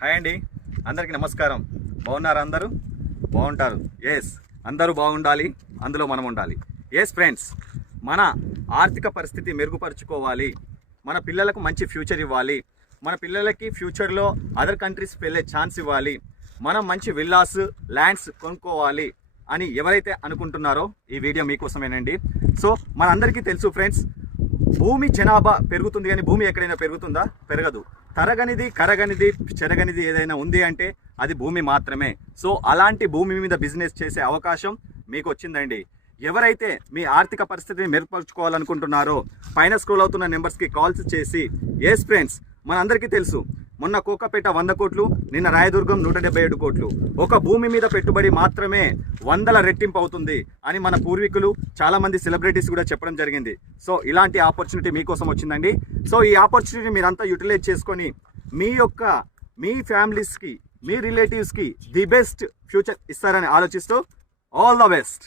Hi అండి, అందరికీ నమస్కారం. బాగున్నారు? అందరూ బాగుంటారు. ఎస్, అందరూ బాగుండాలి, అందులో మనం ఉండాలి. ఎస్ ఫ్రెండ్స్, మన ఆర్థిక పరిస్థితి మెరుగుపరుచుకోవాలి, మన పిల్లలకు మంచి ఫ్యూచర్ ఇవ్వాలి, మన పిల్లలకి ఫ్యూచర్లో అదర్ కంట్రీస్ వెళ్ళే ఛాన్స్ ఇవ్వాలి, మనం మంచి విల్లాస్ ల్యాండ్స్ కొనుక్కోవాలి అని ఎవరైతే అనుకుంటున్నారో ఈ వీడియో మీకోసమేనండి. సో మనందరికీ తెలుసు ఫ్రెండ్స్, భూమి జనాభా పెరుగుతుంది కానీ భూమి ఎక్కడైనా పెరుగుతుందా? పెరగదు. తరగనిది కరగనిది చెరగనిది ఏదైనా ఉంది అంటే అది భూమి మాత్రమే. సో అలాంటి భూమి మీద బిజినెస్ చేసే అవకాశం మీకు వచ్చిందండి. ఎవరైతే మీ ఆర్థిక పరిస్థితిని మెరుగుపరుచుకోవాలనుకుంటున్నారో పైన స్క్రోల్ అవుతున్న నెంబర్స్కి కాల్స్ చేసి, ఎస్ ఫ్రెండ్స్, మనందరికీ తెలుసు మొన్న కోకపేట 100 కోట్లు, నిన్న రాయదుర్గం 177 కోట్లు. ఒక భూమి మీద పెట్టుబడి మాత్రమే 100ల రెట్టింపు అవుతుంది అని మన పూర్వీకులు చాలామంది సెలబ్రిటీస్ కూడా చెప్పడం జరిగింది. సో ఇలాంటి ఆపర్చునిటీ మీకోసం వచ్చిందండి. సో ఈ ఆపర్చునిటీ మీరంతా యూటిలైజ్ చేసుకొని మీ ఫ్యామిలీస్కి, మీ రిలేటివ్స్కి ది బెస్ట్ ఫ్యూచర్ ఇస్తారని ఆలోచిస్తూ ఆల్ ద బెస్ట్.